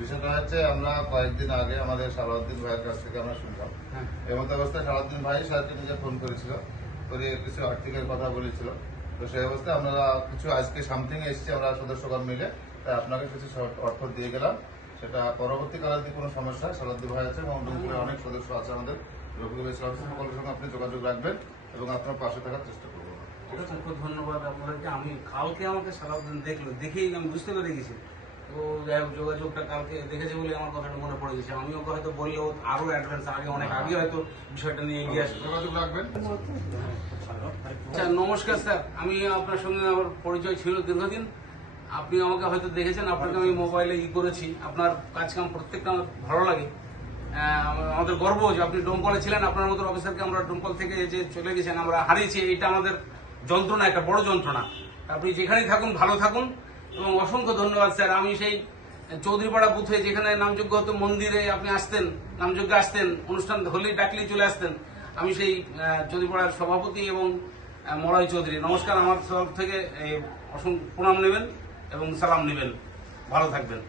বিষয়টা হচ্ছে আমরা কয়েকদিন আগে আমাদের সালাউদ্দিন ভাইয়ের কাছ থেকে আমরা শুনলাম। হ্যাঁ। এমত অবস্থায় সালাউদ্দিন ভাই স্যারকে নিজে ফোন করেছিল করে কিছু আর্থিকের কথা বলেছিল। তো সেই অবস্থায় আমরা কিছু আজকে সামথিং এসেছি আমরা সদস্যগণ মিলে তাই আপনাকে কিছু অর্থ দিয়ে গেলাম। সেটা পরবর্তীকালে যদি কোনো সমস্যা হয় সালাউদ্দিন ভাই আছে এবং রংপুরে অনেক সদস্য আছে আমাদের রঘুবর ইসলাম সকলের সঙ্গে আপনি যোগাযোগ রাখবেন এবং আপনার পাশে থাকার চেষ্টা করবেন ঠিক আছে ধন্যবাদ আপনাদেরকে। আমি কালকে আমাকে সারাদিন দেখল দেখেই আমি বুঝতে পেরে গেছি। তো যোগাযোগটা কালকে দেখেছে বলে আমার কথাটা মনে পড়ে গেছে। আমিও ওকে হয়তো বললেও আরও অ্যাডভান্স আগে অনেক আগে হয়তো বিষয়টা নিয়ে এগিয়ে আসব। যোগাযোগ রাখবেন। আচ্ছা নমস্কার স্যার। আমি আপনার সঙ্গে আমার পরিচয় ছিল দীর্ঘদিন। আপনি আমাকে হয়তো দেখেছেন আপনাকে আমি মোবাইলে ই করেছি। আপনার কাজকাম প্রত্যেকটা আমার ভালো লাগে। আমাদের গর্ব যে আপনি ডোমকলে ছিলেন আপনার মতো অফিসারকে আমরা ডোমকল থেকে যে চলে গেছেন আমরা হারিয়েছি। এটা আমাদের যন্ত্রণা একটা বড় যন্ত্রণা। আপনি যেখানেই থাকুন ভালো থাকুন। এবং অসংখ্য ধন্যবাদ, স্যার। আমি সেই চৌধুরীপাড়া বুথে যেখানে নামযোগ্য হতো, মন্দিরে আপনি আসতেন নামযোগ্য আসতেন, অনুষ্ঠান হলেই ডাকলেই চলে আসতেন। আমি সেই চৌধুরীপাড়ার সভাপতি এবং মরাই চৌধুরী। নমস্কার আমার তরফ থেকে প্রণাম নেবেন এবং সালাম নেবেন। ভালো থাকবেন।